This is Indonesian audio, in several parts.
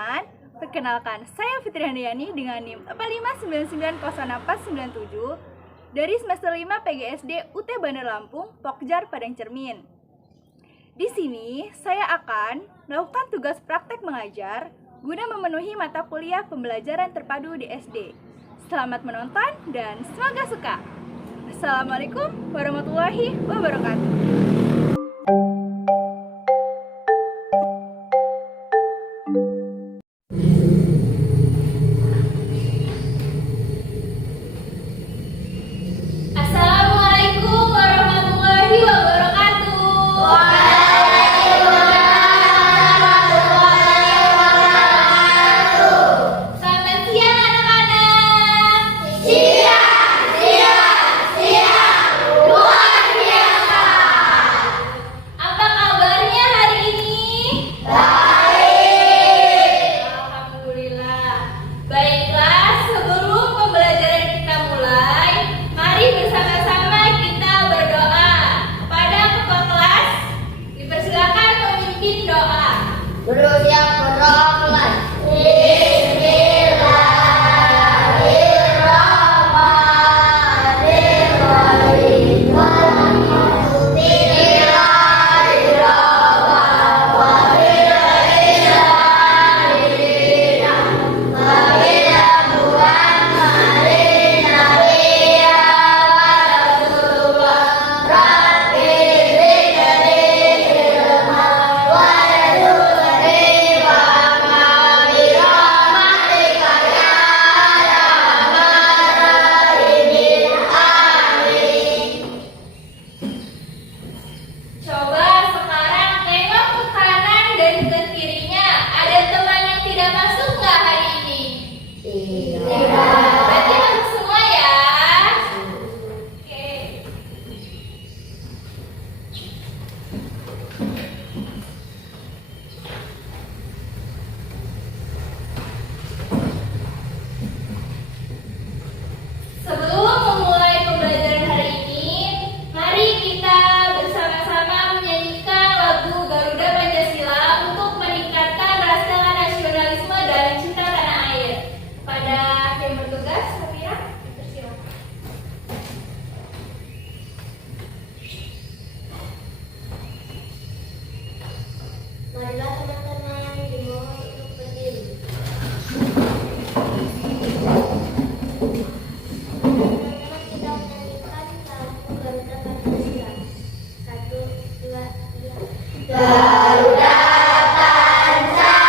teman-teman, perkenalkan saya Fitri Handayani dengan NIM 45990497 dari semester 5 PGSD UT Bandar Lampung, Pokjar Padang Cermin. Di sini saya akan melakukan tugas praktek mengajar guna memenuhi mata kuliah pembelajaran terpadu di SD. Selamat menonton dan semoga suka. Assalamualaikum warahmatullahi wabarakatuh. Marilah teman-teman dimohon untuk berdiri. Teman-teman kita menyanyikan lagu Garuda Pancasila. 1, 2, 3. Garuda Pancasila,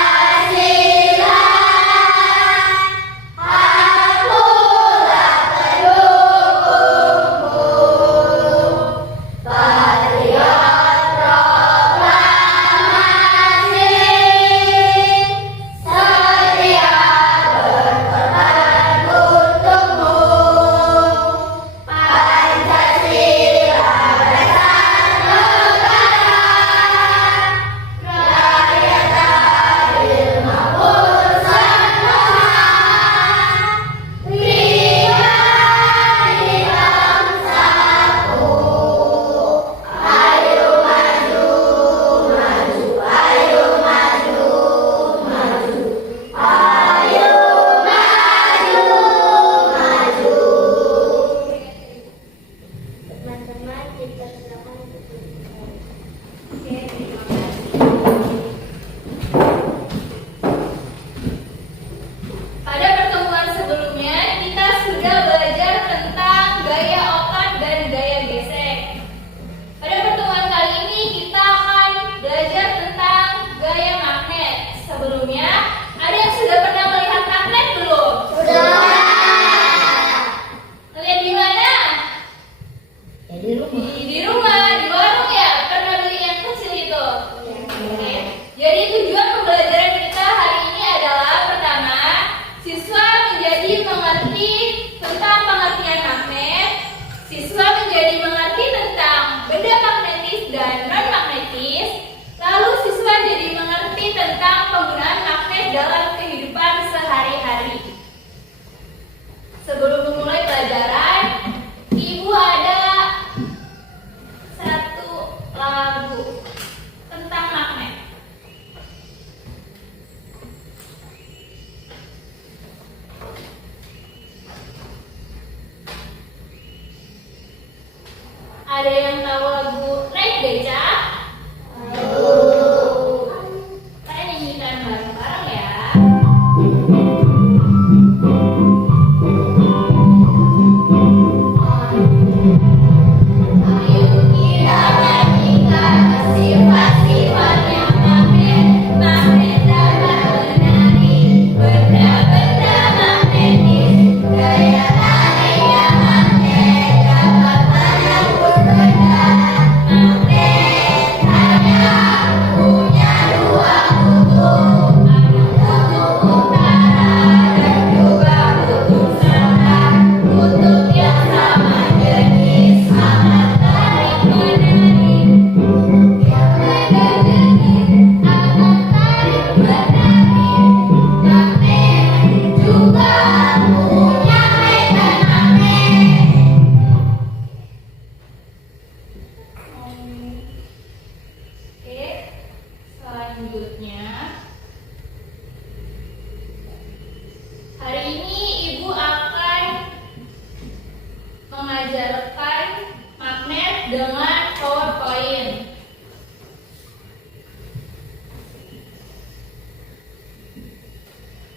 akulah pendukungmu, patriot proklamasi, setia berkorban untukmu. Pancasila dasar negara, rakyat adil makmur sejahtera, pribadi bangsaku. Ayo maju, maju, ayo maju, maju, ayo maju, maju. Teman-teman kita silakan untuk berdiri. Oke, terima kasih. Pada pertemuan sebelumnya, kita sudah belajar tentang gaya otak dan gaya gesek. Pada pertemuan kali ini, kita akan belajar tentang gaya magnet. Sebelumnya, ada yang sudah pernah melihat magnet belum? Sudah. Lihat di mana? Ya, di rumah. Di rumah, di warung ya? Pernah beli yang kecil itu? Oke. Jadi tujuan pembelajaran kita hari ini adalah pertama, siswa menjadi mengerti tentang pengertian magnet, siswa menjadi mengerti tentang benda magnetis dan non magnetis, lalu siswa jadi mengerti tentang penggunaan magnet dalam kehidupan sehari-hari. Sebelum memulai pelajaran, Ibu ada satu lagu tentang magnet.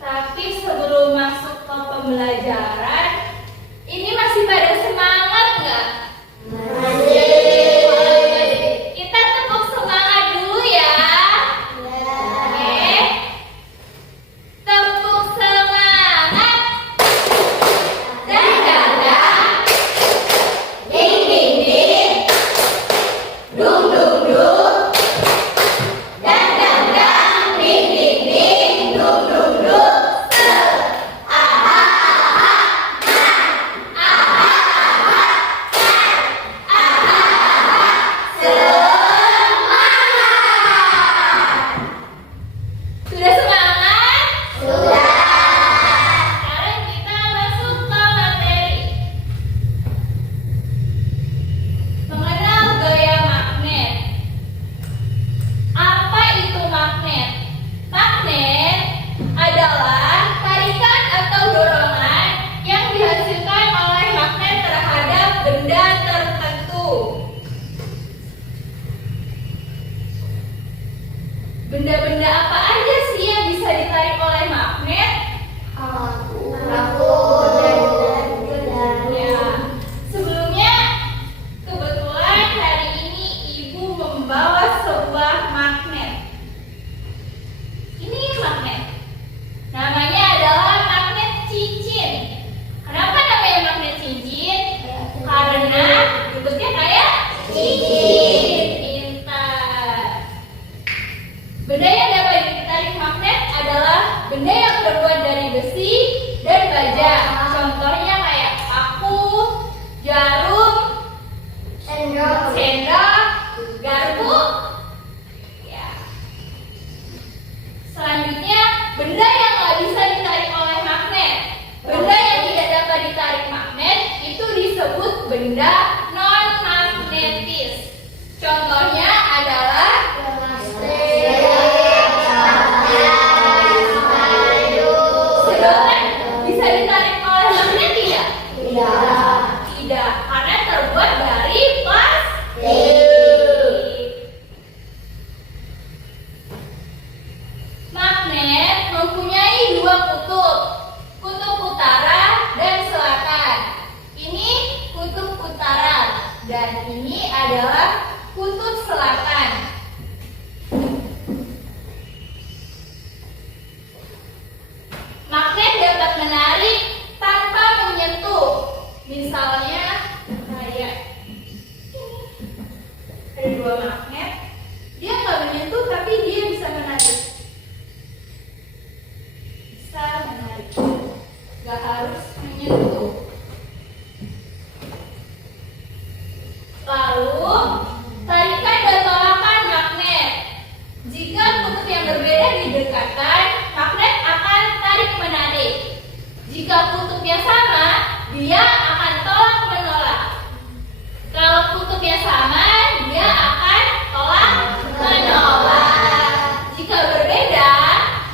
Tapi sebelum masuk ke pembelajaran, ini masih pada semangat nggak? Kita tepuk semangat dulu ya. Oke. Tepuk semangat. Dan dadah. Ding ding ding. Dung dung dung. Dan dadah. Ding ding ding. Dung dung dung. Sudah semangat? Sudah. Sekarang kita masuk ke materi. Mengenal gaya magnet. Apa itu magnet? Magnet adalah tarikan atau dorongan yang dihasilkan oleh magnet terhadap benda tertentu. Benda-benda apa aja sih yang bisa ditarik oleh magnet? Aku. Ya, sebelumnya kebetulan hari ini ibu membawa sebuah magnet. Ini magnet. Namanya adalah magnet cincin. Kenapa namanya magnet cincin? Karena bentuknya kayak cincin. Pintar. Benda yang dapat ditarik magnet adalah benda yang terbuat dari besi dan baja. Contohnya kayak paku, jarum, sendok, garpu. Ya. Selanjutnya, benda yang nggak bisa ditarik oleh magnet. Benda yang tidak dapat ditarik magnet itu disebut benda non-magnetis. Contohnya adalah sedotan. Bisa ditarik oleh magnet tidak? Tidak, karena terbuat dari plastik. Magnet mempunyai dua kutub, kutub utara dan selatan. Ini kutub utara dan ini adalah kutub selatan. Magnet dapat menarik tanpa menyentuh. Misalnya kayak ini. Ada dua magnet, dia nggak menyentuh tapi dia bisa menarik. Bisa menarik, nggak harus menyentuh. Lalu tarikan dan tolakan magnet. Jika kutub yang berbeda didekatkan, magnet akan tarik menarik. Jika kutubnya sama, dia akan tolak menolak. Kalau kutubnya sama, dia akan tolak menolak. Jika berbeda,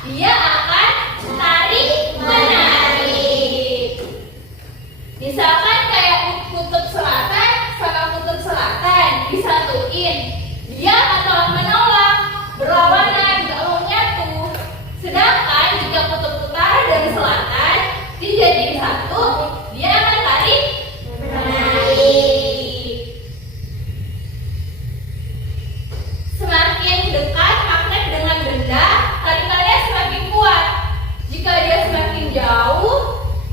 dia akan tarik menarik. Misalkan kayak kutub selatan sama kutub selatan disatuin, dia akan tolak menolak, berlawanan, nggak mau nyatu. Sedangkan jika kutub utara dan selatan dijadiin satu, dia akan tarik menarik. Semakin dekat magnet dengan benda, tarikannya semakin kuat. Jika dia semakin jauh,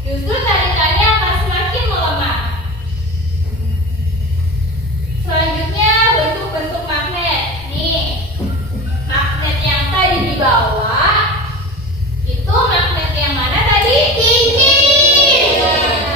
justru tarikannya akan semakin melemah. Selanjutnya bentuk-bentuk magnet. Nih, magnet yang tadi di bawah itu magnet yang mana tadi? Cincin.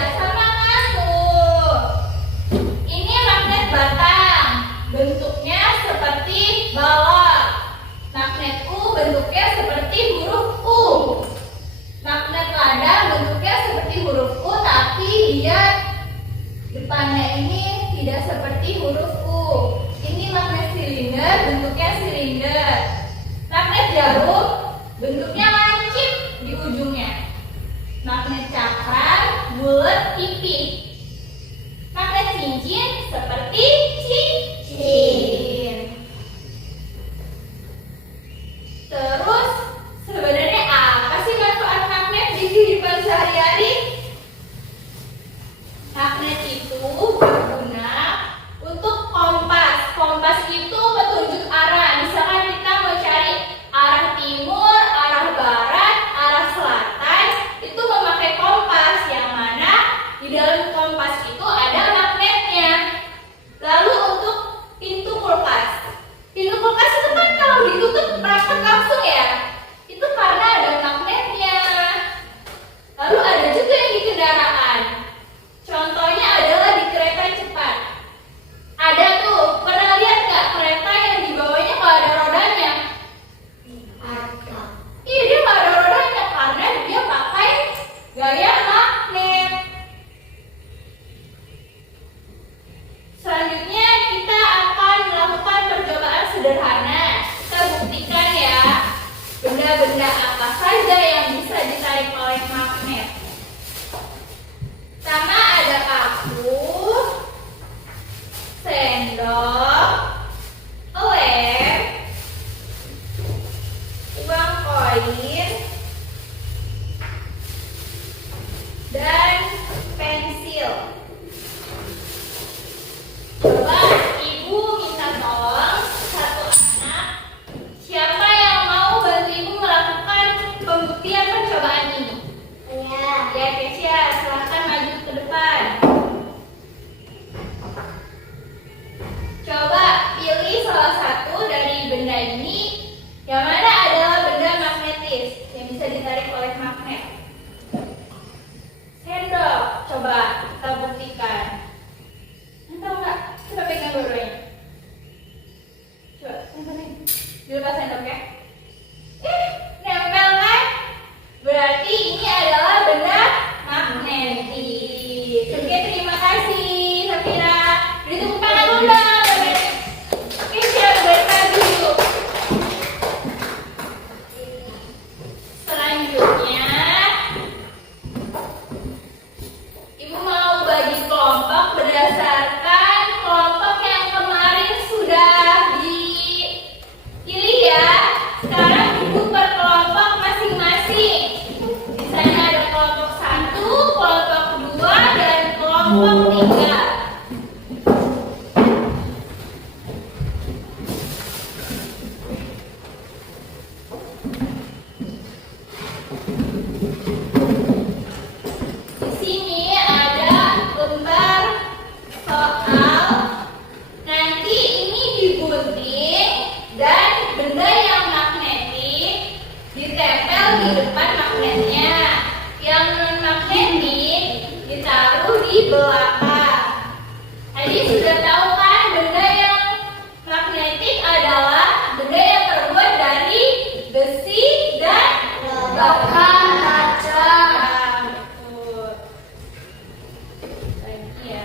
ditarik oleh magnet? Sendok, coba kita buktikan. Tahu nggak? Coba pegang dua-duanya. Coba, dilepas sendoknya. Nempel kan? Berarti ini adalah benda magnetis. Oke, terima kasih, Safira. Beri tepuk tangan dulu dong. Oke, siap, balik lagi yuk. Selanjutnya, Ibu mau bagi kelompok berdasarkan kelompok yang kemarin sudah dipilih ya. Sekarang Ibu per kelompok masing-masing. Di sana ada kelompok 1, kelompok 2, dan kelompok 3. Di sini ada lembar soal. Nanti ini digunting dan benda yang magnetik ditempel di depan magnetnya. Yang non magnetik ditaruh di belakang. Tadi sudah tahu kan benda yang magnetik adalah benda yang terbuat dari besi dan logam kaca. Betul. Lagi ya.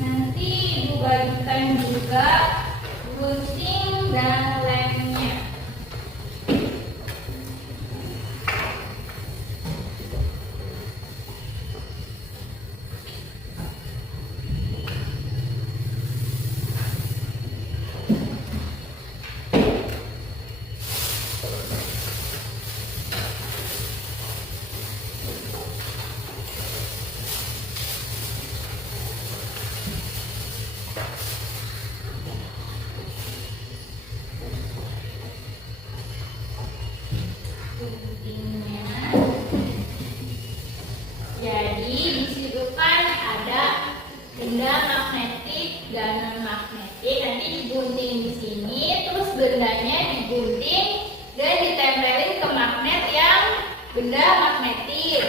Nanti Ibu bagikan juga gunting dan lemnya. Guntingnya. Jadi di situ kan ada benda magnetik dan non magnetik. Nanti digunting di sini, terus bendanya digunting dan ditempelin ke magnet yang benda magnetik.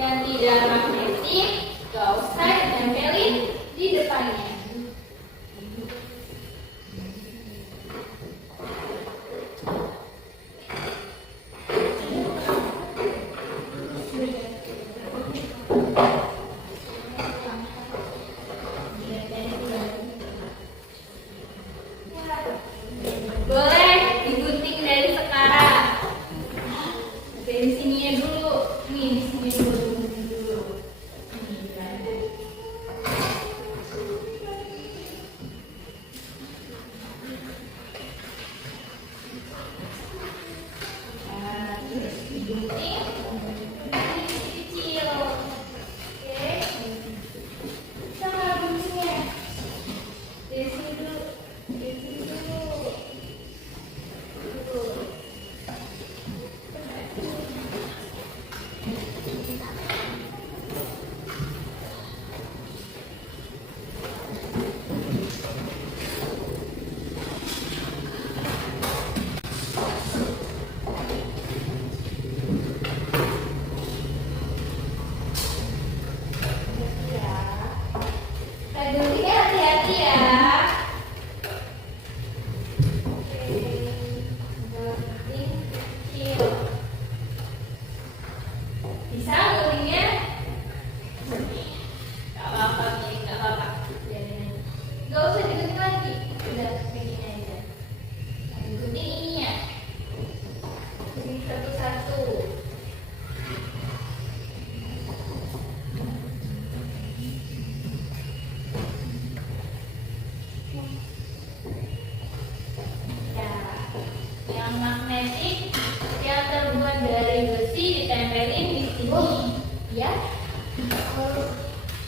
Yang tidak magnetik gak usah ditempelin di depannya. Boleh digunting dari sekarang. Dari sininya dulu. Nih, di sini dulu gunting dulu. Nih,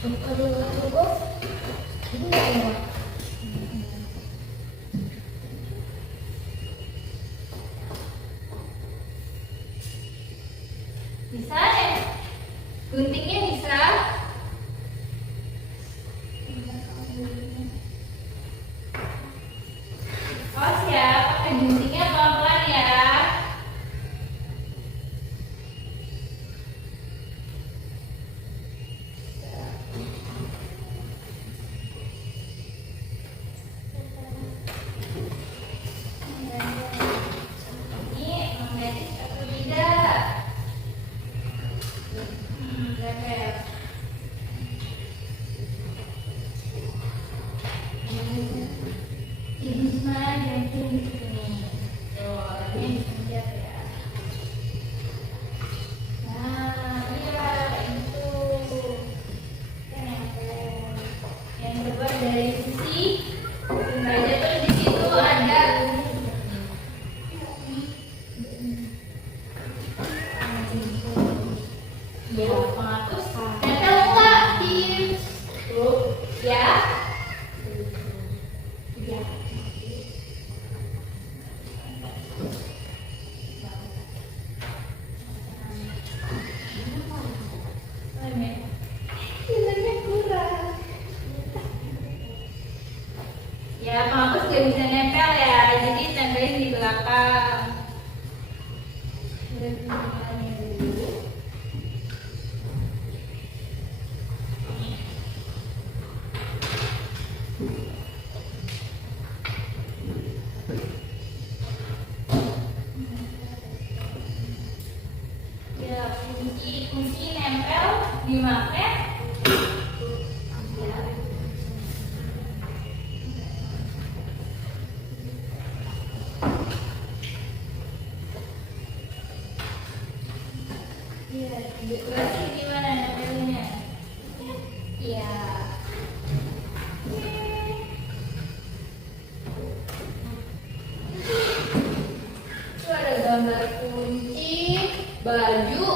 Bisa ya? Guntingnya bisa? Awas ya, pakai guntingnya pelan-pelan ya. Ini magnetis atau tidak? Lempel. Ini yang ini. Tuh, ini bisa ya. Nah, iya itu. Kan yang terbuat dari sisi baja, terus di situ ada pengatus. Nempel enggak di ya? Ya. Ya, penghapus gak bisa nempel ya, jadi tempelin di belakang. Ya, kunci nempel di magnet. Iya, berarti gimana nempelnya? Iya. Itu ada gambar kunci, baju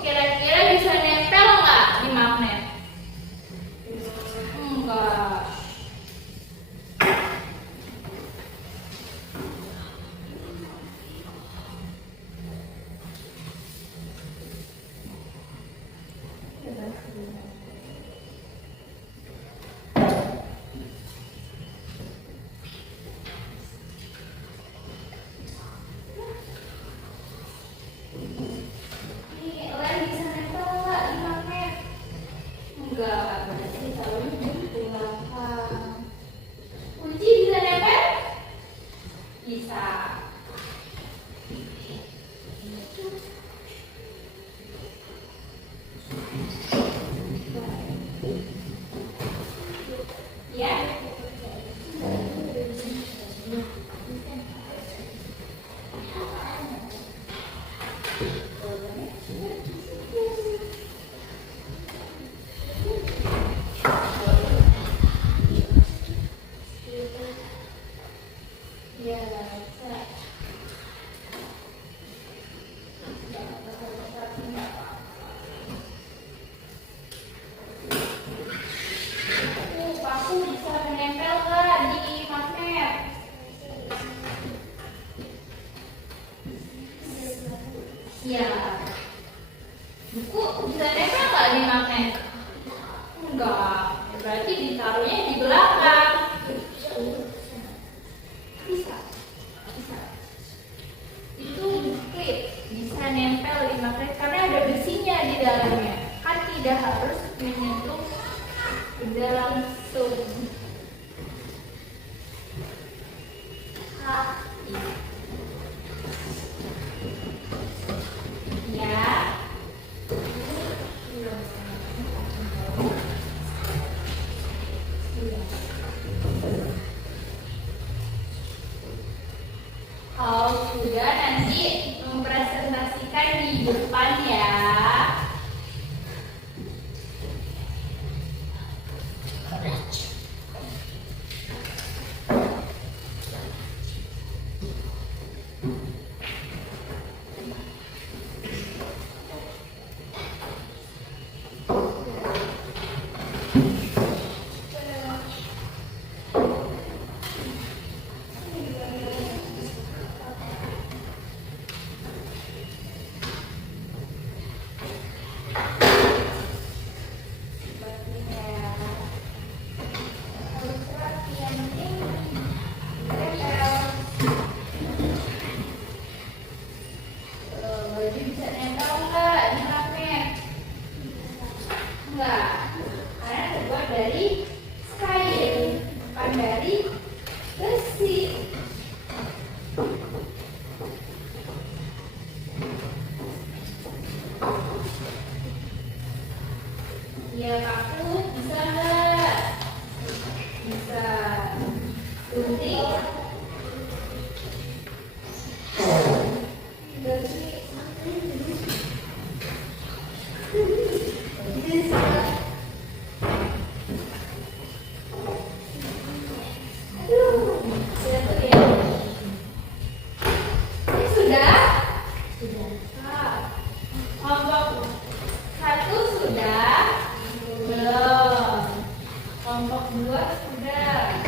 kira-kira bisa nempel nggak di magnet? Enggak. Ini lem bisa nempel nggak di magnet? Enggak, berarti ditaruhnya di belakang. Kunci bisa nempel? Bisa. Ya. Ya, bisa. Paku bisa menempel nggak di magnet? Ya. Buku bisa nempel nggak di magnet? Enggak. Berarti ditaruhnya di belakang. Bisa. Itu klip bisa nempel di magnet karena ada besinya di dalamnya. Kan tidak harus menyentuh benda langsung. Ya. Enggak. Karena terbuat dari kain, bukan dari besi. Ya, kaktus bisa nggak? Bisa. Gunting. Sudah? Ah. Kelompok satu sudah? Belum. Kelompok dua sudah?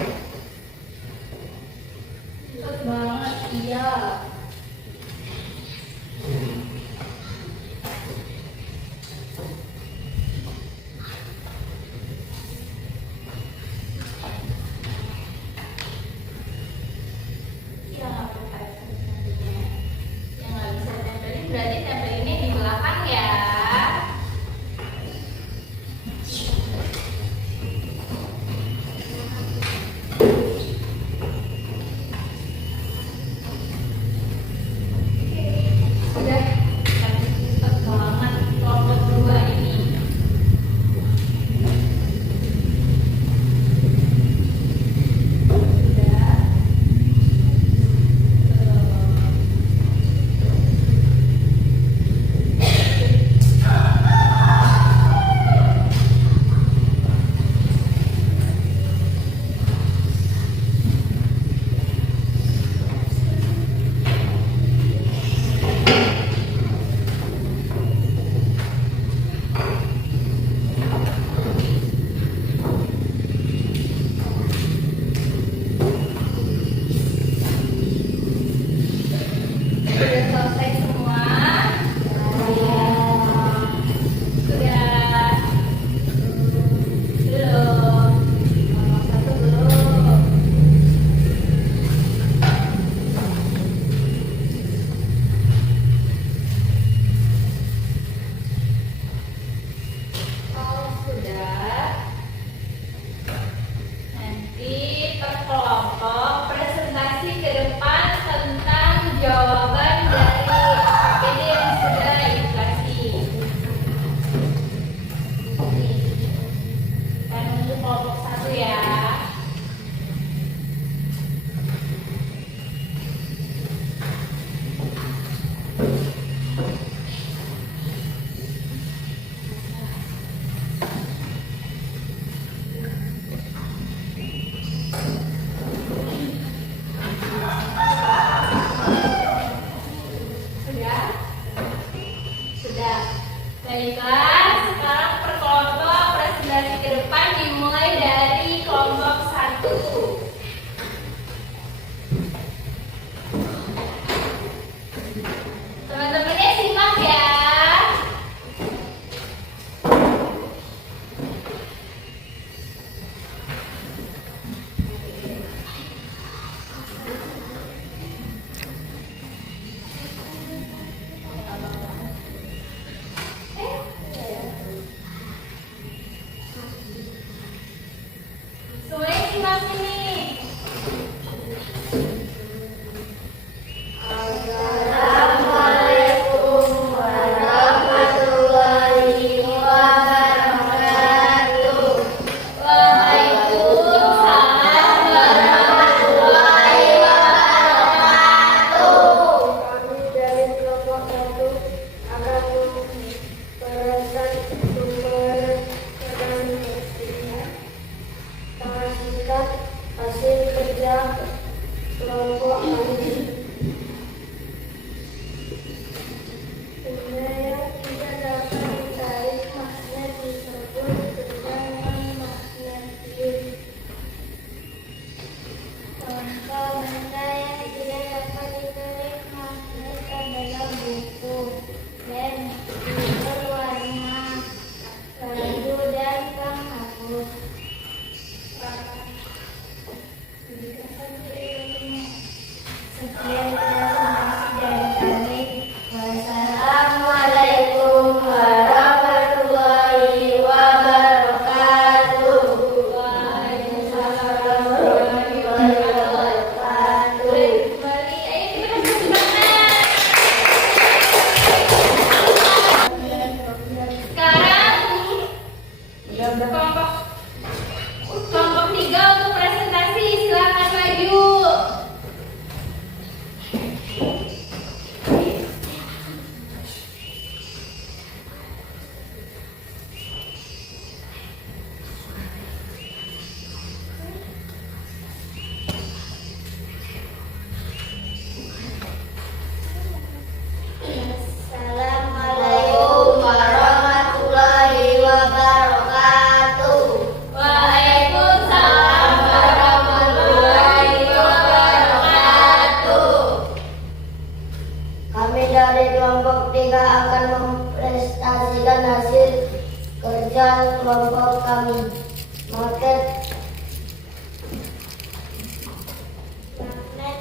Kelompok 3 untuk presentasi, silakan maju. Assalamualaikum warahmatullahi wabarakatuh. Waalaikumsalam warahmatullahi wabarakatuh. Kami dari kelompok 3 akan mempresentasikan hasil kerja kelompok kami. Magnet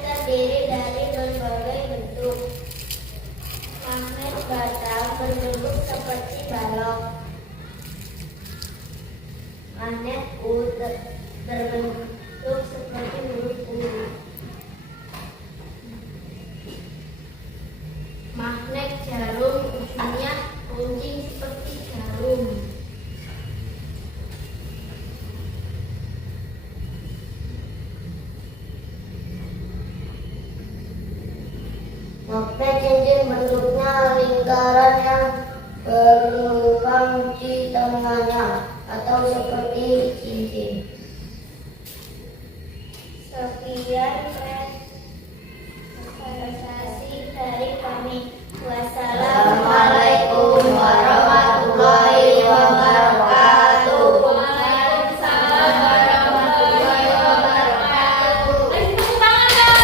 terdiri dari berbagai bentuk. Magnet batang berbentuk seperti balok. Magnet U berbentuk seperti huruf U. Magnet jarum ujungnya runcing seperti jarum. Magnet cincin bentuknya lingkaran yang berlubang di tengahnya atau seperti cincin. Sekian presentasi dari kami. Wassalamualaikum warahmatullahi wabarakatuh. Waalaikumsalam warahmatullahi wabarakatuh. Kasih tepuk tangan dong.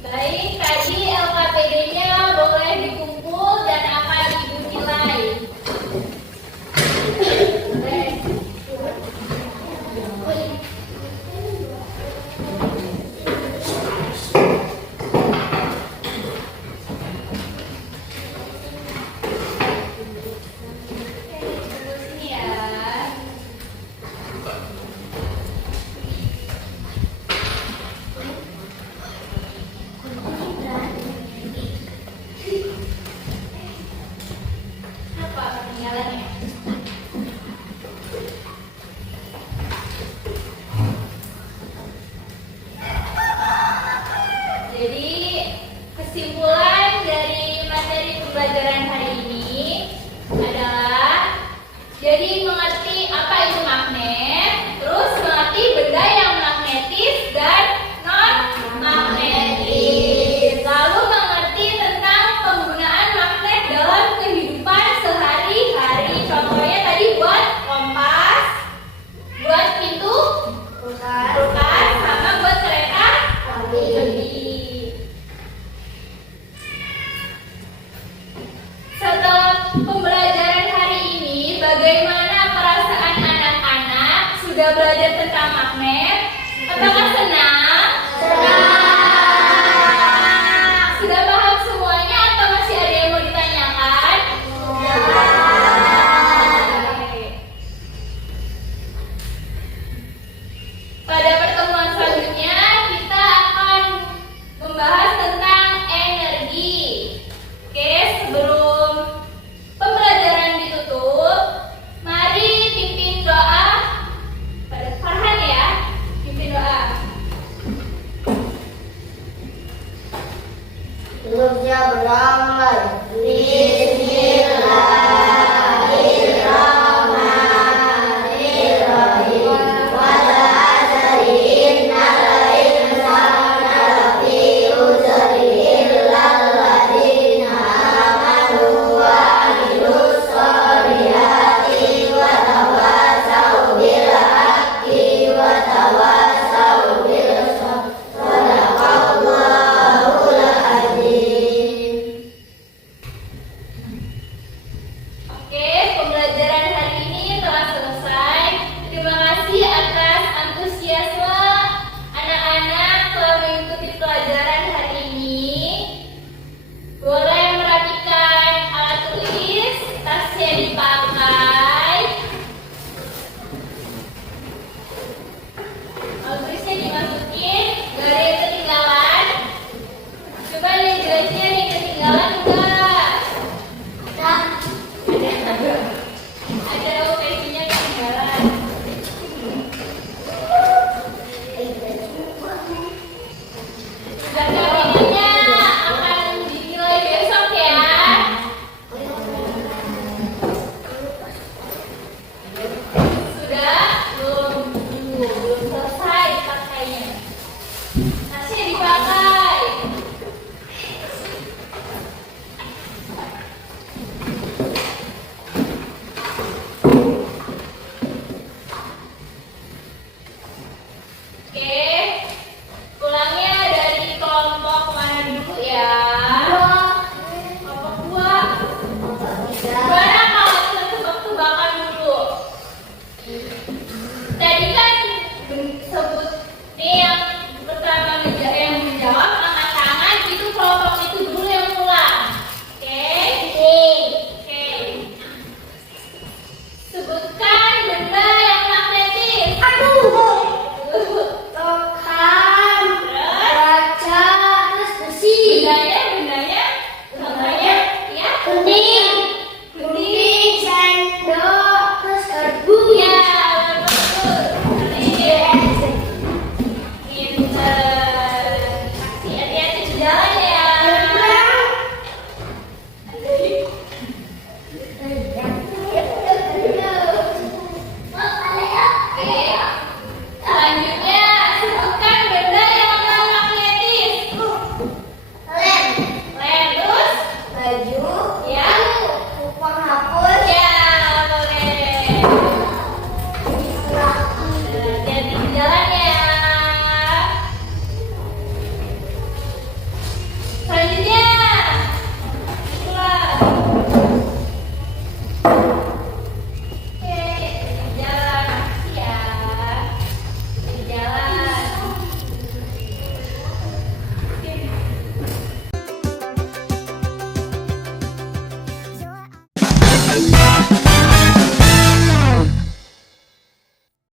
Baik, tadi LKPD-nya boleh dikumpul dan akan Ibu nilai. Tunggu sini ya. Apa ketinggalannya? Jadi kesimpulan dari materi pembelajaran hari ini adalah jadi mengerti apa itu magnet, terus mengerti benda yang magnetis dan non magnetis, lalu mengerti tentang penggunaan magnet dalam kehidupan sehari-hari. Contohnya tadi buat kompas, buat pintu kulkas, sama buat kereta api. Setelah pembelajaran hari ini, bagaimana perasaan anak-anak? Sudah belajar tentang magnet? Apakah senang? Senang. Sudah paham semuanya atau masih ada yang mau ditanyakan? Oke. Pada pertemuan selanjutnya kita akan membahas tentang energi. Oke, sebelum pembelajaran ditutup, mari pimpin doa pada Farhan ya. Pimpin doa. Sebelumnya beramai. Bismillahirrahmanirrahim. Wala asri innal insana lafi khusr illa alladziina amanu wa amilus sholihati wa tawassaw bil haqqi wa tawassaw bis sabr. Shadaqallahul azim. ketinggalan